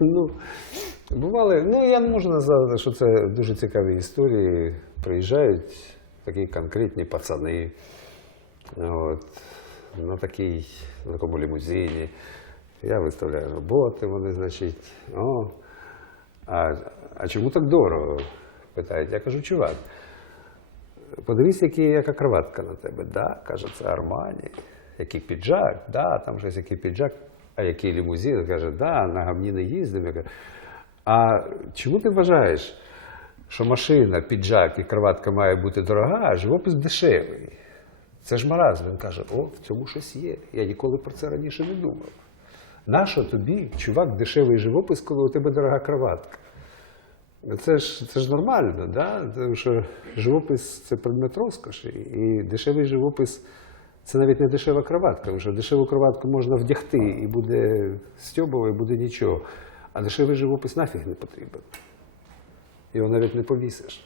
ну, бували. Ну, я не можу назвати, що це дуже цікаві історії. Приїжджають такі конкретні пацани. От, на, такій, на такому лімузині. Я виставляю роботи, вони, значить, о, а, а чому так дорого? Питають. Я кажу, чувак, подивись, які, яка кроватка на тебе. Да, каже, це Армані. Який піджак, да, там щось який піджак, а який лімузин. Каже, да, на гамні не їздимо. Я кажу, а чому ти вважаєш, що машина, піджак і кроватка має бути дорога, а живопис дешевий? Це ж маразм. Він каже, о, в цьому щось є. Я ніколи про це раніше не думав. Нащо тобі, чувак, дешевий живопис, коли у тебе дорога кроватка? Це ж, це ж нормально, да? тому що живопис це предмет розкоші, і дешевий живопис це навіть не дешева кроватка, вже. дешеву кроватку можна вдягти і буде стьобово, і буде нічого. А дешевий живопис нафіг не потрібен. Його навіть не повісиш.